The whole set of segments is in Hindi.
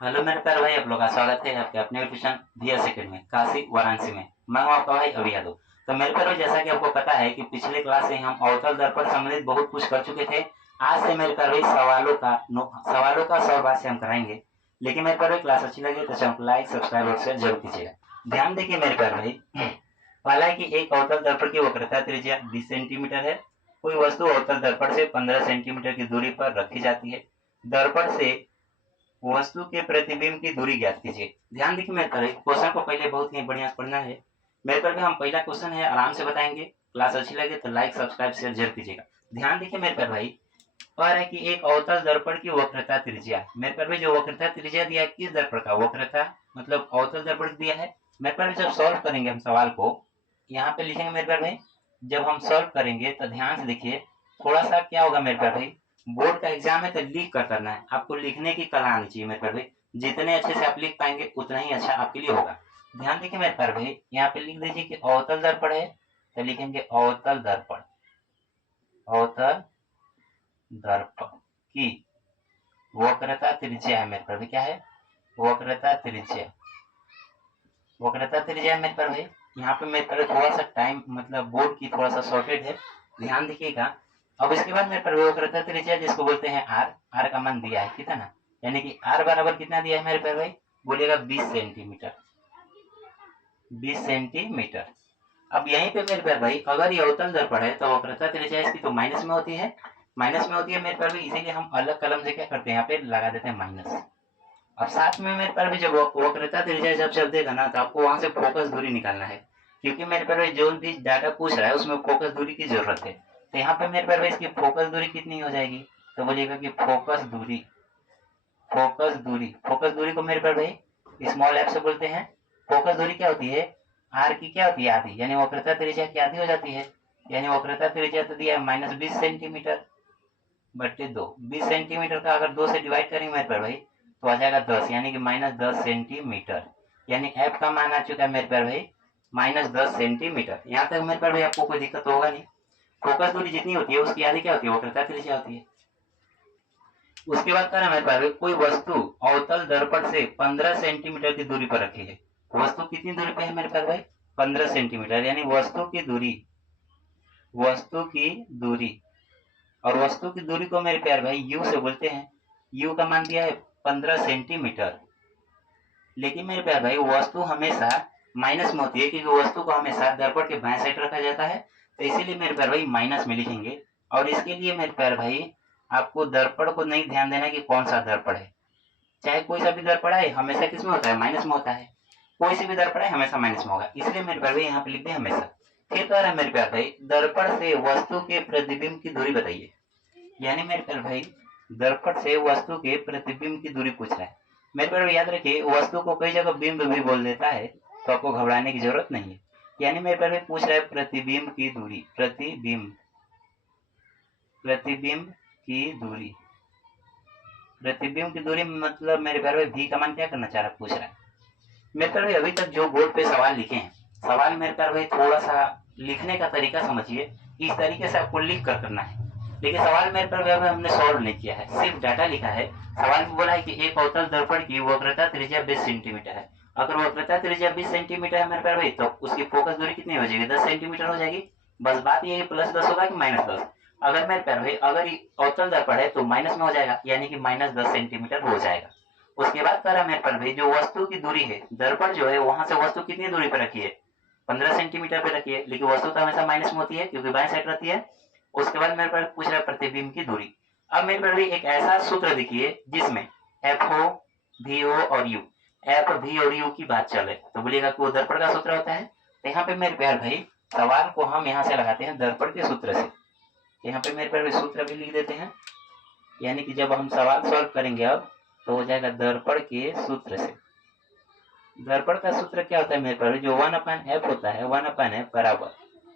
हेलो मेरे प्यारे भाई, आप लोग का स्वागत है आपके अपने ट्यूशन VS अकेडमी में काशी वाराणसी में। मैं हूं आपका भाई अभी यादव। तो मेरे प्यारे भाई, जैसा कि आपको पता है कि पिछले क्लास से हम अवतल दर्पण संबंधित बहुत कुछ कर चुके थे। आज से मेरे प्यारे भाई सवालों का सवाल से हम कराएंगे। लेकिन मेरे प्यारे भाई, क्लास अच्छी लगी तो चैनल को लाइक सब्सक्राइब और शेयर जरूर कीजिएगा। ध्यान देखिए मेरे प्यारे भाई, पहला है कि एक अवतल दर्पण की वक्रता त्रिज्या 20 सेंटीमीटर है। कोई वस्तु अवतल दर्पण से 15 सेंटीमीटर की दूरी पर रखी जाती है। दर्पण से वस्तु के प्रतिबिंब की दूरी ज्ञात कीजिए। ध्यान देखिए मेरे तरह क्वेश्चन को पहले बहुत ही बढ़िया पढ़ना है। मेरे तरफ हम पहला क्वेश्चन है, आराम से बताएंगे। क्लास अच्छी लगे तो लाइक सब्सक्राइब शेयर जरूर कीजिएगा। ध्यान देखिए मेरे पर भाई, कह रहा है कि एक अवतल दर्पण की वक्रता त्रिज्या। मेरे पर भाई जो वक्रता त्रिज्या दिया है किस दर्पण का, वक्रता मतलब अवतल दर्पण दिया है। मेरे पर जब सॉल्व करेंगे हम सवाल को, यहाँ पे लिखेंगे मेरे पर भाई। जब हम सॉल्व करेंगे तो ध्यान से देखिए, थोड़ा सा क्या होगा मेरे पर भाई, बोर्ड का एग्जाम है तो लिख कर करना है। आपको लिखने की कला आनी चाहिए मेरे पर भाई। जितने अच्छे से आप लिख पाएंगे उतना ही अच्छा आपके लिए होगा। ध्यान देखिए मेरे पर भाई, यहाँ पे लिख दीजिए कि अवतल दर्पण है तो लिखेंगे अवतल दर्पण। अवतल दर्पण की वक्रता त्रिज्या है मेरे पर भाई, क्या है, वक्रता त्रिज्या। वक्रता त्रिज्या है मेरे पर भाई। यहाँ पे मेरे पर थोड़ा सा टाइम मतलब बोर्ड की थोड़ा सा शॉर्टेज है, ध्यान देखिएगा। अब इसके बाद मेरे पर वक्रता त्रिज्या जिसको बोलते हैं आर। आर का मान दिया है कितना, यानी कि आर बराबर कितना दिया है मेरे पर भाई, बोलिएगा 20 सेंटीमीटर। 20 सेंटीमीटर। अब यहीं पे मेरे पर भाई, अगर ये अवतल दर्पण है तो वक्रता त्रिज्या इसकी तो माइनस में होती है। माइनस में होती है मेरे पर भाई, इसीलिए हम अलग कलम से क्या करते हैं, यहाँ पे लगा देते हैं माइनस। अब साथ में मेरे पर भी जब वक्रता त्रिज्या जब चल देगा ना, तो आपको वहां से फोकस दूरी निकालना है। क्योंकि मेरे पर जो भी डाटा पूछ रहा है उसमें फोकस दूरी की जरूरत है। तो यहाँ पे मेरे पर इसकी फोकस दूरी कितनी हो जाएगी, तो बोलिएगा कि फोकस दूरी। फोकस दूरी को मेरे पर भाई स्मॉल एफ से बोलते हैं। फोकस दूरी क्या होती है, आर की क्या होती है, आधी, यानी वक्रता त्रिज्या की आधी हो जाती है। यानी वक्रता त्रिज्या तो दिया है -20 सेंटीमीटर बट्टे 2। 20 सेंटीमीटर का अगर 2 से डिवाइड करेंगे मेरे पर भाई तो आ जाएगा 10, यानी कि -10 सेंटीमीटर। यानी एफ का मान आ चुका है मेरे पर भाई -10 सेंटीमीटर। यहाँ तक मेरे पर भाई आपको कोई दिक्कत तो होगा नहीं। फोकस दूरी जितनी होती है उसकी आधी क्या होती है, वक्रता त्रिज्या होती है। उसके बाद करें मेरे पास कोई वस्तु अवतल दर्पण से 15 सेंटीमीटर की दूरी पर रखी है। वस्तु कितनी दूरी पे है मेरे पास भाई, 15 सेंटीमीटर, यानी वस्तु की दूरी। और वस्तु की दूरी को मेरे प्यार भाई यू से बोलते हैं। यू का मान दिया है 15 सेंटीमीटर। लेकिन मेरे प्यार भाई वस्तु हमेशा माइनस में होती है, क्योंकि वस्तु को हमेशा दर्पण के बाएं साइड रखा जाता है। तो इसीलिए मेरे प्यार भाई माइनस में लिखेंगे। और इसके लिए मेरे प्यार भाई आपको दर्पण को नहीं ध्यान देना कि कौन सा दर्पण है। चाहे कोई सा भी दर्पण है हमेशा किस में होता है, माइनस में होता है। कोई सी भी दर्पण है हमेशा माइनस में होगा, इसलिए मेरे प्यार भाई यहाँ पे लिखते हैं हमेशा। फिर कह रहा है मेरे प्यार भाई, दर्पण से वस्तु के प्रतिबिंब की दूरी बताइए। यानी मेरे प्यारे भाई दर्पण से वस्तु के प्रतिबिंब की दूरी पूछ रहा है। मेरे प्यारे याद रखिए, वस्तु को कई जगह बिंब भी बोल देता है, तो आपको घबराने की जरूरत नहीं है। यानी मेरे प्यारे पूछ रहा है प्रतिबिंब की दूरी। प्रतिबिंब की दूरी। प्रतिबिंब की दूरी मतलब मेरे प्यारे भी का मान क्या करना चाह रहा है, पूछ रहा है। मेरे प्यारे अभी तक जो बोर्ड पे सवाल लिखे हैं, सवाल मेरे प्यारे भाई थोड़ा सा लिखने का तरीका समझिए। इस तरीके से आपको लिख कर करना है। लेकिन सवाल मेरे पर हमने सॉल्व नहीं किया है, सिर्फ डाटा लिखा है। सवाल में बोला है कि एक अवतल दर्पण की वक्रता त्रिज्या 20 सेंटीमीटर है। अगर वक्रता त्रिज्या 20 सेंटीमीटर है मेरे पर भाई, तो उसकी फोकस दूरी कितनी हो जाएगी, 10 सेंटीमीटर हो जाएगी। बस बात ये है +10 होगा कि -10। अगर मेरे पर भाई अगर अवतल दर्पण है तो माइनस में हो जाएगा, यानी कि -10 सेंटीमीटर हो जाएगा। उसके बाद कह रहा मेरे पर भाई जो वस्तु की दूरी है, दर्पण जो है वहां से वस्तु कितनी दूरी पर रखी है, 15 सेंटीमीटर पे रखी है। लेकिन वस्तु तो हमेशा माइनस में होती है क्योंकि बाएं साइड रहती है। उसके बाद मेरे पास पूछ रहा है प्रतिबिंब की दूरी। अब मेरे पास भी एक ऐसा सूत्र दिखिए जिसमें एफ ओ, भी ओ और यू, एफ भी और यू की बात चले, तो बोलिएगा कि वो दर्पण का सूत्र होता है। तो यहाँ पे मेरे प्यार भाई सवाल को हम यहाँ से लगाते हैं दर्पण के सूत्र से। यहाँ पे मेरे प्यार सूत्र भी लिख देते हैं, यानी कि जब हम सवाल सॉल्व करेंगे अब तो हो जाएगा दर्पण के सूत्र से। दर्पण का सूत्र क्या होता है मेरे पास, जो 1/f होता है, 1/f बराबर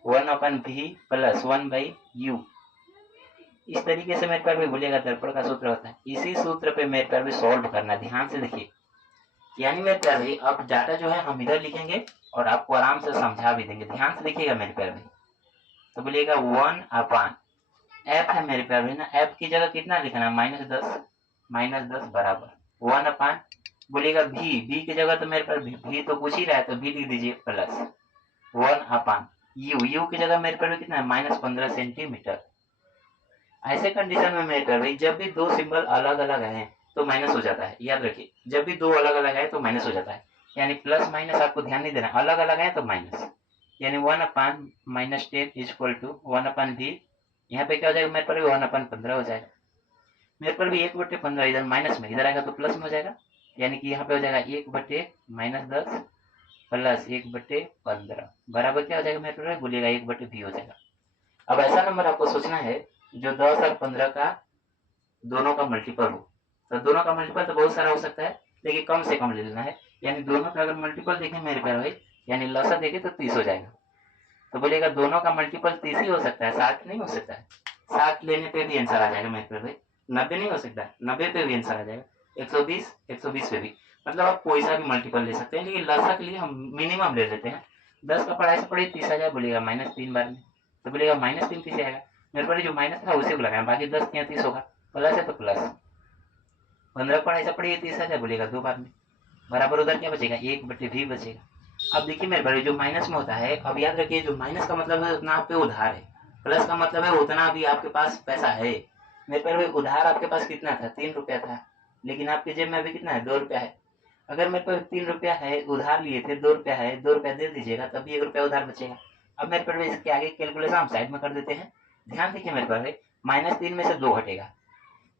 1/v प्लस 1/u। इस तरीके से मेरे पास भी बोलिएगा दर्पण का सूत्र होता है। इसी सूत्र पे मेरे पास भी सॉल्व करना, ध्यान से देखिए। यानी मेरे प्यार भाई अब डाटा जो है हम इधर लिखेंगे और आपको आराम से समझा भी देंगे। ध्यान से देखिएगा मेरे प्यार भाई। तो बोलिएगा 1/f है मेरे प्यार भाई ना, f की जगह कितना लिखना है, -10। -10 बराबर 1/f बोलिएगा भी की जगह तो मेरे पास भी तो पूछ ही रहा है, तो भी लिख दीजिए प्लस 1 यू की जगह मेरे पास कितना है -15 सेंटीमीटर। ऐसे कंडीशन में मेरे पास भाई जब भी दो सिंबल अलग अलग हैं तो माइनस हो जाता है, याद रखिए जब भी दो अलग अलग है तो माइनस हो जाता है। यानी प्लस माइनस आपको ध्यान नहीं देना, अलग अलग है तो माइनस। यानी 1/-10 इक्वल टू 1/v। यहाँ पे क्या हो जाएगा मेरे पर 1/15 हो जाएगा। मेरे पर भी 1/15 इधर माइनस में, इधर आएगा तो प्लस में हो जाएगा। यानी कि यहाँ पे हो जाएगा 1/-10 प्लस 1/15 बराबर क्या हो जाएगा मेरे पर, बोलिएगा 1/v हो जाएगा। अब ऐसा नंबर आपको सोचना है जो 10 और 15 का दोनों का मल्टीपल हो। तो दोनों का मल्टीपल तो बहुत सारा हो सकता है, लेकिन कम से कम ले लेना है। यानी दोनों का अगर मल्टीपल देखें मेरे प्यारे भाई, यानी लसा देखें तो 30 हो जाएगा। तो बोलिएगा दोनों का मल्टीपल 30 ही हो सकता है, 60 नहीं हो सकता है। 60 लेने पे भी आंसर आ जाएगा मेरे प्यारे भाई। 90 नहीं हो सकता है, 90 पे भी आंसर आ जाएगा। 120 पे भी, मतलब आप कोई सा भी मल्टीपल ले सकते हैं, लेकिन लसा के लिए हम मिनिमम ले लेते हैं। 10 का पढ़ाई से पढ़ी 30 आ जाए, बोलिएगा -3 बार में, तो बोलिएगा -3 किसे आएगा। मेरे पर जो माइनस था उसी को लगाया, बाकी 10 या 30 होगा, प्लस है तो प्लस। 15 पढ़ाई से पढ़िए 30 आ जाए, बोलिएगा 2 बार में, बराबर उधर क्या बचेगा 1/v बचेगा। अब देखिए मेरे भाई जो माइनस में होता है, अब याद रखिए जो माइनस का मतलब है उतना आप पे उधार है, प्लस का मतलब है उतना अभी आपके पास पैसा है। मेरे पर भाई उधार आपके पास कितना था, 3 रुपया था, लेकिन आपके जेब में अभी कितना है, 2 रुपया है। अगर मेरे पास 3 रुपया है, उधार लिए थे 2 रुपया है, 2 रुपया दे दीजिएगा तभी 1 रुपया उधार बचेगा। अब मेरे पर इसके आगे कैलकुलेशन हम साइड में कर देते हैं। ध्यान देखिए मेरे पर भाई, -3 में से 2 घटेगा,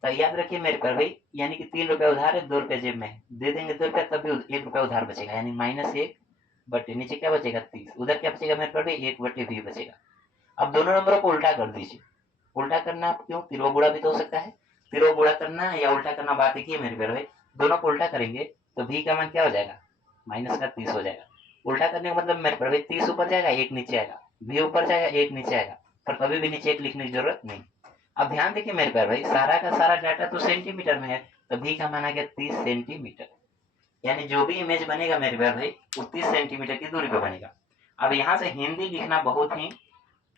तो याद रखिए मेरे पर भाई, यानी कि 3 रुपया उधार है, 2 रुपया जेब में है, दे देंगे 2 रुपया तब भी 1 रुपया उधार बचेगा। यानी -1 बटे नीचे क्या बचेगा 30, उधर क्या बचेगा मेरे पर भाई 1/v बचेगा। अब दोनों नंबरों को उल्टा कर दीजिए। उल्टा करना क्यों, तिरवा गुणा भी तो हो सकता है। तिरवा गुणा करना या उल्टा करना बात एक ही है मेरे प्यारे भाई। दोनों को उल्टा करेंगे तो v का मान क्या हो जाएगा, -30 हो जाएगा। उल्टा करने का मतलब मेरे प्यारे भाई 30 ऊपर जाएगा 1 नीचे आएगा, v ऊपर जाएगा 1 नीचे आएगा, पर कभी भी नीचे 1 लिखने की जरूरत नहीं। अब ध्यान देखिए मेरे प्यारे भाई, सारा का सारा डाटा तो सेंटीमीटर में है, तो v का मान आ गया 30 सेंटीमीटर। यानी जो भी इमेज बनेगा मेरे प्यारे भाई वो 30 सेंटीमीटर की दूरी पर बनेगा। अब यहाँ से हिंदी लिखना बहुत ही,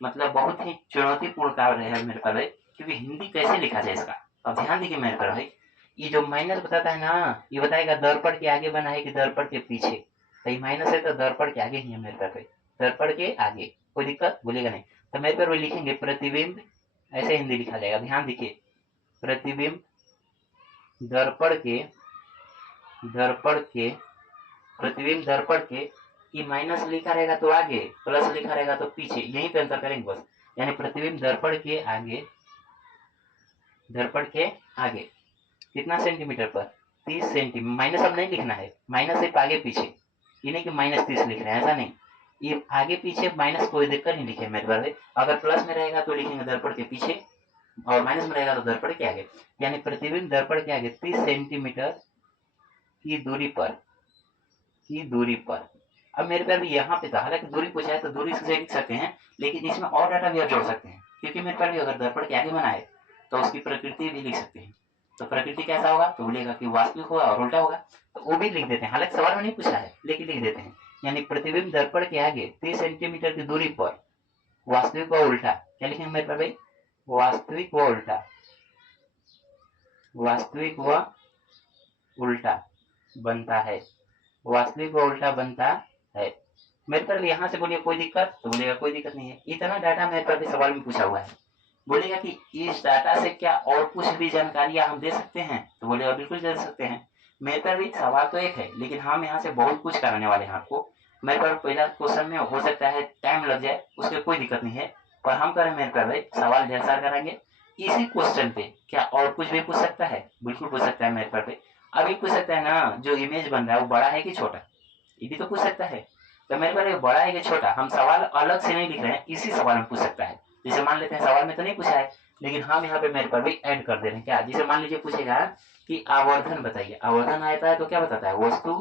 मतलब बहुत ही चुनौतीपूर्ण कार्य है मेरे पर भाई, क्योंकि हिंदी कैसे लिखा जाए इसका। अब ध्यान देखिए मेरे पर भाई, ये जो माइनस बताता है ना, ये बताएगा दर्पण के आगे बना है कि दर्पण के पीछे। तो ये माइनस है तो दर्पण के आगे ही है मेरे पर भाई, दर्पण के आगे, कोई दिक्कत बोलेगा नहीं। तो मेरे पर भाई लिखेंगे प्रतिबिंब, ऐसे हिंदी लिखा जाएगा। ध्यान देखिए, प्रतिबिंब दर्पण के, दर्पण के, प्रतिबिंब दर्पण के, ये माइनस लिखा रहेगा तो आगे, प्लस लिखा रहेगा तो पीछे, यहीं पे अंतर करेंगे बस। यानी प्रतिबिंब दर्पण के आगे, दर्पण के आगे कितना सेंटीमीटर पर, 30 सेंटीमीटर। माइनस अब नहीं लिखना है, माइनस सिर्फ आगे पीछे, ये नहीं कि -30 लिख रहे हैं, ऐसा नहीं। ये आगे पीछे माइनस कोई दिक्कत नहीं लिखे मेरे बारे। अगर प्लस में रहेगा तो लिखेंगे दर्पण के पीछे, और माइनस में रहेगा तो दर्पण के आगे। यानी प्रतिबिंब दर्पण के आगे 30 सेंटीमीटर की दूरी पर, की दूरी पर। अब मेरे पास भी यहाँ पे था, हालांकि दूरी पूछा है तो दूरी से लिख सकते हैं, लेकिन इसमें और डाटा भी आप जोड़ सकते हैं, क्योंकि मेरे पास भी अगर दर्पण के आगे बना है तो उसकी प्रकृति भी लिख सकते हैं। तो प्रकृति कैसा होगा, तो बोलेगा कि वास्तविक होगा और उल्टा होगा, तो वो भी लिख देते हैं। हालांकि सवाल में नहीं पूछा है लेकिन लिख देते हैं। यानी प्रतिबिंब दर्पण के आगे 30 सेंटीमीटर की दूरी पर वास्तविक व उल्टा, क्या लिखेंगे मेरे पास भाई, वास्तविक व उल्टा, वास्तविक व उल्टा बनता है, वास्तविक व उल्टा बनता है। मेरे पर यहाँ से बोलिए कोई दिक्कत, तो बोलेगा कोई दिक्कत नहीं है। इतना डाटा मेरे पर भी सवाल में पूछा हुआ है, बोलेगा कि इस डाटा से क्या और कुछ भी जानकारियां हम दे सकते हैं, तो बोलेगा बिल्कुल दे सकते हैं। मेरे पर भी सवाल तो एक है, लेकिन हम यहाँ से बहुत कुछ कराने वाले हैं आपको। मेरे पर पहला क्वेश्चन में हो सकता है टाइम लग जाए, उसके कोई दिक्कत नहीं है, पर हम करें मेरे पर भाई सवाल ढेर सारा कराएंगे। इसी क्वेश्चन पे क्या और कुछ भी पूछ सकता है, बिल्कुल पूछ सकता है मेरे पर भाई। अभी पूछ सकता है ना, जो इमेज बन रहा है वो बड़ा है कि छोटा, ये भी तो पूछ सकता है। तो मेरे पर बड़ा है कि छोटा, हम सवाल अलग से नहीं लिख रहे हैं, इसी सवाल में पूछ सकता है। जैसे मान लेते हैं सवाल में तो नहीं पूछा है, लेकिन हम यहाँ पे मेरे पर भी ऐड कर दे रहे हैं। क्या, जैसे मान लीजिए पूछेगा कि आवर्धन बताइए, आवर्धन आता है तो क्या बताता है, वस्तु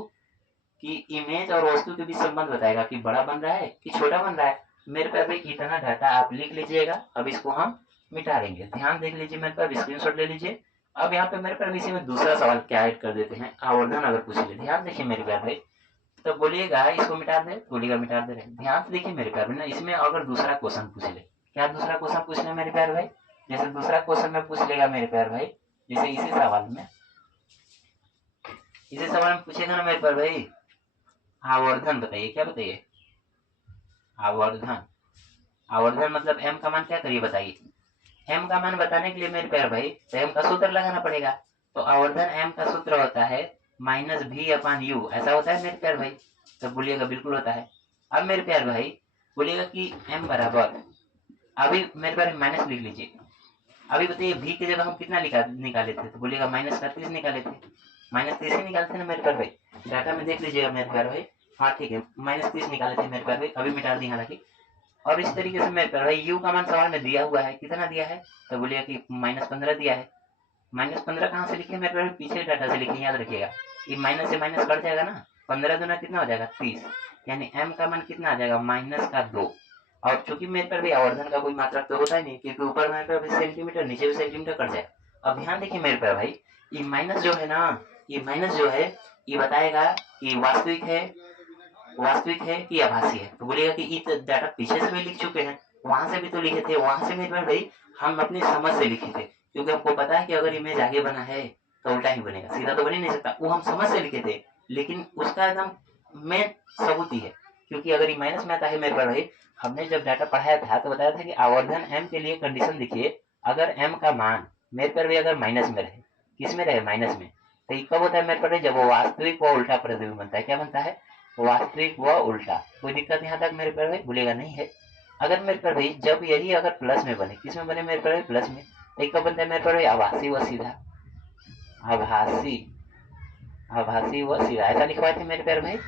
की इमेज और वस्तु के बीच संबंध बताएगा कि बड़ा बन रहा है कि छोटा बन रहा है। मेरे पर भी इतना डाटा आप लिख लीजिएगा। अब इसको हम मिटा देंगे, ध्यान देख लीजिए मेरे पर, स्क्रीनशॉट ले लीजिए। अब यहाँ पे मेरे पर इसी में दूसरा सवाल क्या ऐड कर देते हैं, आवर्धन अगर पूछ ले, ध्यान देखिए मेरे प्यार भाई। तो बोलिएगा इसको मिटा दे, बोलिएगा मिटा दे रहे, ध्यान से देखिए मेरे प्यार भाई ना। इसमें अगर दूसरा क्वेश्चन पूछ ले, क्या दूसरा क्वेश्चन पूछ ले मेरे प्यार भाई, जैसे दूसरा क्वेश्चन में पूछ लेगा मेरे प्यार भाई, जैसे इसी सवाल में इसी सवाल में पूछेगा ना मेरे पर भाई, आवर्धन बताइए, क्या बताइए, आवर्धन। आवर्धन मतलब m का मान क्या करिए बताइए। m का मान बताने के लिए मेरे प्यारे भाई तो m का सूत्र लगाना पड़ेगा। तो आवर्धन m का सूत्र होता है -v/u, ऐसा होता है मेरे प्यारे भाई। तो बोलिएगा बिल्कुल होता है। अब मेरे प्यारे भाई बोलिएगा कि m बराबर, अभी मेरे प्यारे माइनस लिख लीजिए। अभी बताइए v की जगह हम कितना निकाले थे, तो बोलिएगा -30 निकाले थे। -30 ही निकालते थे ना मेरे प्यारे भाई, डाटा में देख लीजिएगा मेरे प्यारे भाई। हाँ ठीक है, -30 निकाले थे मेरे प्यारे भाई, अभी मिटा दी हालांकि। और इस तरीके से मेरे प्यारे भाई u का मान सवाल में दिया हुआ है, कितना दिया है, तो बोलिए कि -15 दिया है। -15 कहाँ से लिखे मेरे प्यारे, पीछे डाटा से लिखे, याद रखिएगा। ये माइनस से माइनस कट जाएगा ना, 15 दूना कितना हो जाएगा 30, यानी m का मान कितना आ जाएगा -2। और चूंकि मेरे पर भी आवर्धन का कोई मात्रक तो होता ही नहीं, क्योंकि ऊपर मेरे पर भी सेंटीमीटर, नीचे भी सेंटीमीटर कट जाएगा। अब ध्यान देखिए मेरे पर भाई, ये माइनस जो है ना, ये माइनस जो है ये बताएगा कि वास्तविक है कि आभासी है। तो बोलिएगा कि ये डाटा पीछे से भी लिख चुके हैं, वहां से भी तो लिखे थे, वहां से भी भाई हम अपनी समझ से लिखे थे, क्योंकि हमको पता है कि अगर इमेज आगे बना है तो उल्टा ही बनेगा, सीधा तो बन ही नहीं सकता। वो हम समझ से लिखे थे, लेकिन उसका एकदम मेन सबूत ही है। क्योंकि अगर ये माइनस में आता है मेरे पर भाई, हमने जब डाटा पढ़ाया था तो बताया था कि आवर्धन m के लिए कंडीशन देखिए, अगर m का मान मेरे पर भी अगर माइनस में रहे, किस में रहे, माइनस में, तो ये कब होता है मेरे पर, जब वो वास्तविक व उल्टा प्रतिबिंब बनता है। क्या बनता है, वास्तविक व उल्टा। कोई दिक्कत यहाँ तक मेरे पर भाई, भूलेगा नहीं है। अगर मेरे पर भाई जब यही अगर प्लस में बने, किस में बने मेरे पर भाई, प्लस में, तो कब बनता है मेरे पर भाई, आभासी व सीधा, आभासी, आभासी व सीधा, ऐसा लिखवाए थे मेरे प्यारे भाई।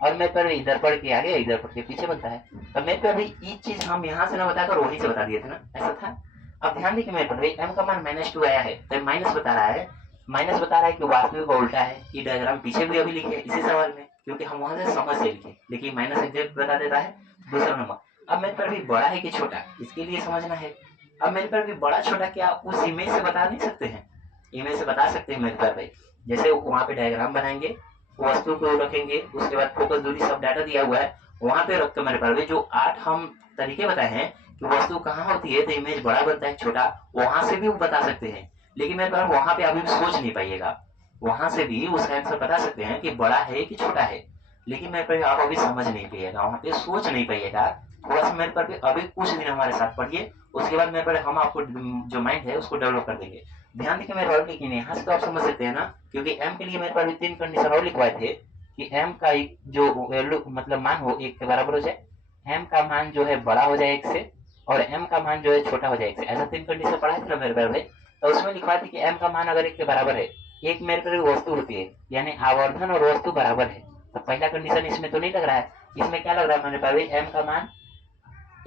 और मेरे पर इधर पढ़ के आगे, इधर पढ़ के पीछे बनता है। तो मेरे पर भाई ये चीज हम यहाँ से ना बताकर वहीं से बता दिए थे ना, ऐसा था। अब ध्यान देखिए मेरे पर भाई, m का मान -2 आया है, तो माइनस बता रहा है, माइनस बता रहा है कि वास्तविक का उल्टा है। ये डायग्राम पीछे भी अभी लिखे इसी सवाल में, क्योंकि हम वहां से समझ से लिखे, लेकिन माइनस एग्जैक्ट बता देता है दूसरा नंबर। अब मेरे पर भी बड़ा है कि छोटा, इसके लिए समझना है। अब मेरे पर भी बड़ा छोटा क्या उस इमेज से बता नहीं सकते हैं, इमेज से बता सकते हैं मेरे पर भाई। जैसे वहां पे डायग्राम बनाएंगे, वस्तु को रखेंगे, उसके बाद फोकस दूरी सब डाटा दिया हुआ है, वहां पे रख के मेरे पर भी जो 8 हम तरीके बताए हैं कि वस्तु कहाँ होती है तो इमेज बड़ा बनता है छोटा, वहां से भी वो बता सकते हैं। लेकिन मेरे पास वहां पे अभी भी सोच नहीं पाइएगा, वहां से भी उसका आंसर बता सकते हैं कि बड़ा है कि छोटा है, लेकिन मेरे पर आप अभी समझ नहीं पाइएगा, वहां पे सोच नहीं पाइएगा। थोड़ा सा मेरे पर भी अभी कुछ दिन हमारे साथ पढ़िए, उसके बाद मेरे पर हम आपको जो माइंड है उसको डेवलप कर देंगे। ध्यान देखिए मेरे पर, लेकिन यहाँ से तो आप समझ सकते हैं ना, क्योंकि m के लिए मेरे पर 3 कंडीशन और लिखवाए थे कि m का एक जो वैल्यू मतलब मान हो 1 के बराबर हो जाए, m का मान जो है बड़ा हो जाए 1 से, और m का मान जो है छोटा हो जाए 1 से, ऐसा 3 कंडीशन पढ़ा है ना मेरे पर भाई। तो उसमें लिखवा थी कि m का मान अगर 1 के बराबर है, एक मेरे पर वस्तु होती है, यानी आवर्धन और वस्तु बराबर है, तो पहला कंडीशन इसमें तो नहीं लग रहा है। इसमें क्या लग रहा है मेरे पर भाई, m का मान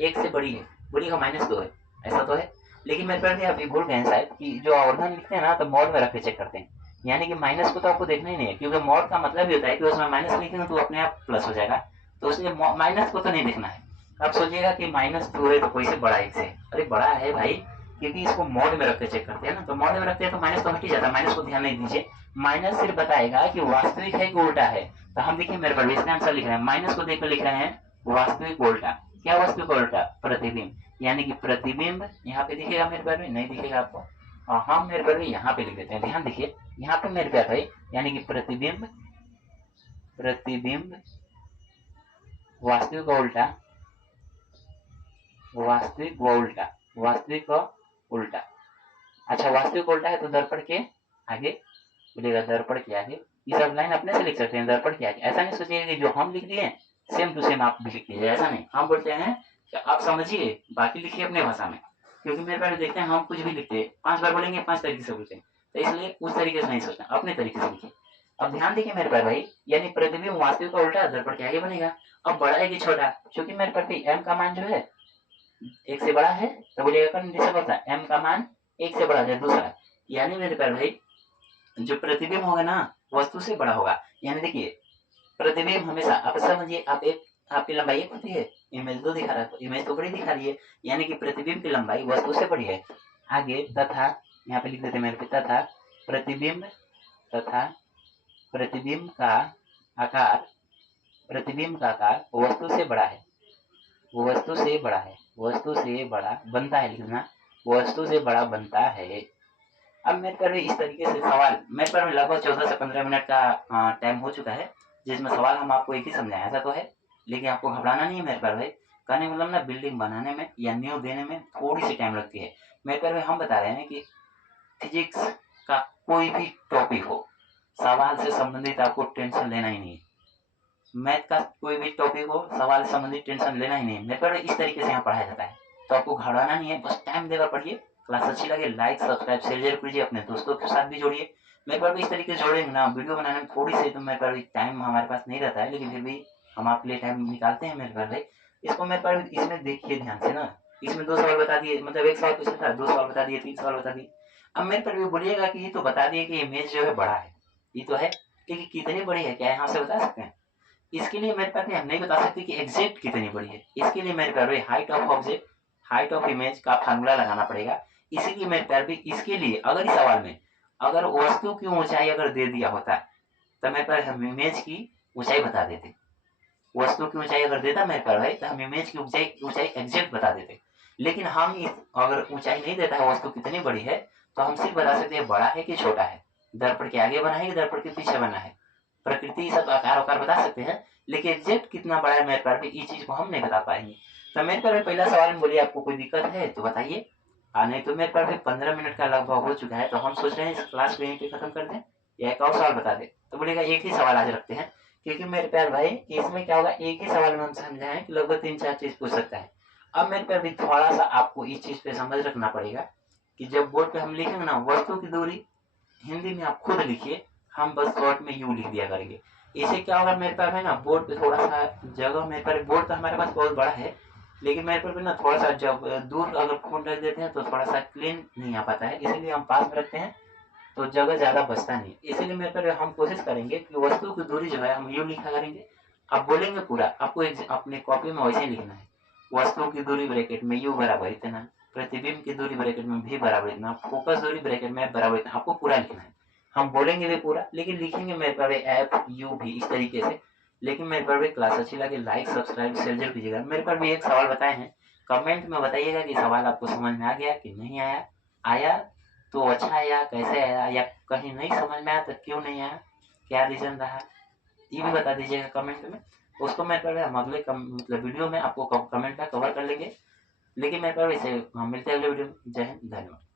1 से बड़ी है, बड़ी का -2 है, ऐसा तो है। लेकिन मेरे पर अभी भूल गए शायद कि जो आवर्धन लिखते हैं ना तो मॉड में रख के चेक करते हैं, यानी कि माइनस को तो आपको देखना ही नहीं है, क्योंकि मॉड का मतलब ही होता है कि उसमें माइनस लिखेंगे तो अपने आप प्लस हो जाएगा, तो उसमें माइनस को तो नहीं देखना है। आप सोचिएगा कि -2 है तो कोई से बड़ा 1 से, अरे बड़ा है भाई, क्योंकि इसको मॉड में रख के चेक करते हैं ना, तो मॉड में रखते हैं तो माइनस तो हट ही जाता है, माइनस को ध्यान नहीं दीजिए। माइनस सिर्फ बताएगा कि वास्तविक है कि उल्टा है। तो हम देखिए मेरे पर इसका आंसर लिख रहे हैं, माइनस को देखकर लिख रहे हैं वास्तविक उल्टा। क्या वास्तविक उल्टा, प्रतिबिंब, यानी कि प्रतिबिंब यहाँ पे दिखेगा मेरे पर, नहीं दिखेगा आपको, और हम मेरे पर यहाँ पे लिख देते हैं। ध्यान देखिए यहाँ पे मेरे पर है, यानी कि प्रतिबिंब, प्रतिबिंब वास्तविक का उल्टा, वास्तविक व उल्टा, वास्तविक व उल्टा। अच्छा वास्तविक उल्टा है तो दर्पण के आगे, बोलिएगा दर्पण के आगे, ये सब लाइन अपने से लिख सकते हैं, दर्पण के आगे। ऐसा नहीं सोचिएगा कि जो हम लिख दिए सेम टू सेम आप भी लिख लीजिए, ऐसा नहीं। हम बोलते हैं कि आप समझिए, बाकी लिखिए अपने भाषा में, क्योंकि मेरे पास देखते हैं हम कुछ भी लिखते हैं 5 बार बोलेंगे 5 तरीके से बोलते हैं, तो इसलिए उस तरीके से नहीं सोचना, अपने तरीके से लिखिए। अब ध्यान देखिए मेरे पास भाई, यानी प्रतिबिंब वास्तविक का उल्टा दर्पण के आगे बनेगा। अब बड़ा है कि छोटा, क्योंकि मेरे पास m का मान जो है 1 से बड़ा है, तो बोलिएगा कंडीशन होता है m का मान 1 से बड़ा है दूसरा, यानी मेरे पास भाई जो प्रतिबिंब होगा ना वस्तु से बड़ा होगा। यानी देखिए प्रतिबिंब हमेशा, आप समझिए, आप एक, आपकी लंबाई 1 होती है, इमेज 2 दिखा रहा है, तो इमेज तो बड़ी दिखा रही है, यानी कि प्रतिबिंब की लंबाई वस्तु से बड़ी है। आगे तथा, यहाँ पे लिख देते मेरे पे, तथा प्रतिबिंब, तथा प्रतिबिंब का आकार, प्रतिबिंब का आकार वस्तु से बड़ा है, वस्तु से बड़ा है, वस्तु से बड़ा बनता है, लिखना वस्तु से बड़ा बनता है। अब मेरे पर भी इस तरीके से सवाल मेरे पर भी लगभग 14 से 15 मिनट का टाइम हो चुका है, जिसमें सवाल हम आपको एक ही समझाएँ, ऐसा तो है? लेकिन आपको घबराना नहीं है मेरे पर भाई। कहने का मतलब ना बिल्डिंग बनाने में या नींव देने में थोड़ी-सी टाइम लगती है। मेरे पर भी हम बता रहे हैं कि फिजिक्स का कोई भी टॉपिक हो, सवाल से संबंधित आपको टेंशन लेना ही नहीं है। मैथ का कोई भी टॉपिक हो, सवाल से संबंधित टेंशन लेना ही नहीं है। मेरे पर इस तरीके से यहाँ पढ़ाया जाता है। तो आपको घबराना नहीं है, बस टाइम देकर पढ़िए। क्लास अच्छी लगे लाइक, सब्सक्राइब, शेयर ज़रूर कीजिए, अपने दोस्तों के साथ भी जोड़िए। मेरे पर भी इस तरीके से जोड़ेंगे ना, वीडियो बनाने में थोड़ी-सी तो मेरे पर भी टाइम हमारे पास नहीं रहता है, लेकिन फिर भी हम आपके लिए टाइम निकालते हैं मेरे पर भाई। इसको मेरे पर इसमें देखिए ध्यान से ना, इसमें 2 सवाल बता दिए, मतलब 1 सवाल पूछा था, 2 सवाल बता दिए, 3 सवाल बता दिए। अब मेरे पर भी बोलिएगा कि ये तो बता दिए कि इमेज जो है बड़ा है। ये तो है, लेकिन कितनी बड़ी है, क्या यहाँ से बता सकते हैं? इसके लिए मेरे पास हम नहीं बता सकते कि एग्जैक्ट कितनी बड़ी है। इसके लिए मेरे पास height of object, height of image का फार्मूला लगाना पड़ेगा। इसीलिए मेरे पास भी इसके लिए अगर इस सवाल में अगर वस्तु की ऊंचाई अगर दे दिया होता तो मेरे पास हम इमेज की ऊंचाई बता देते। वस्तु की ऊंचाई अगर देता मेरे पास भाई तो हम इमेज की ऊंचाई ऊंचाई एग्जैक्ट बता देते। लेकिन हम इस अगर ऊंचाई नहीं देता है वस्तु कितनी बड़ी है तो हम सिर्फ बता सकते हैं बड़ा है कि छोटा है, दर्पण के आगे बना है कि दर्पण के पीछे बना है। प्रकृति सब आकार वकार बता सकते हैं, लेकिन एग्जैक्ट कितना बड़ा है मेरे पर भी इस चीज को हम नहीं बता पाएंगे। तो मेरे पर पहला सवाल में बोलिए आपको कोई दिक्कत है तो बताइए। नहीं तो मेरे पर भी 15 मिनट का लगभग हो चुका है, तो हम सोच रहे हैं इस क्लास को यहीं पे खत्म कर दें या एक और सवाल बता दें। तो बोलेगा एक ही सवाल आज रखते हैं, क्योंकि मेरे प्यार भाई इसमें क्या होगा, एक ही सवाल में हम समझाएं कि लगभग 3-4 चीज पूछ सकता है। अब मेरे प्यार भी थोड़ा सा आपको इस चीज पे समझ रखना पड़ेगा कि जब बोर्ड पे हम लिखेंगे ना वस्तु की दूरी, हिंदी में आप खुद लिखिए, हम बस शॉर्ट में यू लिख दिया करेंगे। इससे क्या होगा, मेरे पास है ना बोर्ड पे थोड़ा सा जगह, मेरे पास बोर्ड तो हमारे पास बहुत बड़ा है, लेकिन मेरे पर भी ना थोड़ा सा जब दूर अगर फोन रख देते हैं तो थोड़ा सा क्लीन नहीं आ पाता है, इसीलिए हम पास में रखते हैं तो जगह ज्यादा बचता नहीं। इसीलिए मेरे पर हम कोशिश करेंगे कि वस्तु की दूरी जो है हम यू लिखा करेंगे। आप बोलेंगे पूरा, आपको अपने कॉपी में वैसे ही लिखना है। वस्तु की दूरी ब्रैकेट में यू बराबर इतना, प्रतिबिंब की दूरी ब्रैकेट में भी बराबर इतना, फोकस दूरी ब्रैकेट में बराबर इतना, आपको पूरा लिखना है। हम बोलेंगे भी पूरा, लेकिन लिखेंगे मेरे पर एफ यू भी इस तरीके से। लेकिन मेरे पर भी क्लास अच्छी लगे लाइक सब्सक्राइब शेयर जरूर कीजिएगा। मेरे पर भी एक सवाल बताए हैं, कमेंट में बताइएगा कि सवाल आपको समझ में आ गया कि नहीं आया। आया तो अच्छा आया, कैसे आया, या कहीं नहीं समझ में आया तो क्यों नहीं आया, क्या रीजन रहा, ये भी बता दीजिएगा कमेंट में। उसको मैं पहले हम अगले मतलब वीडियो में आपको कमेंट में कवर कर लेंगे। लेकिन मैं पहले इसे हम मिलते हैं अगले वीडियो में। जय हिंद, धन्यवाद।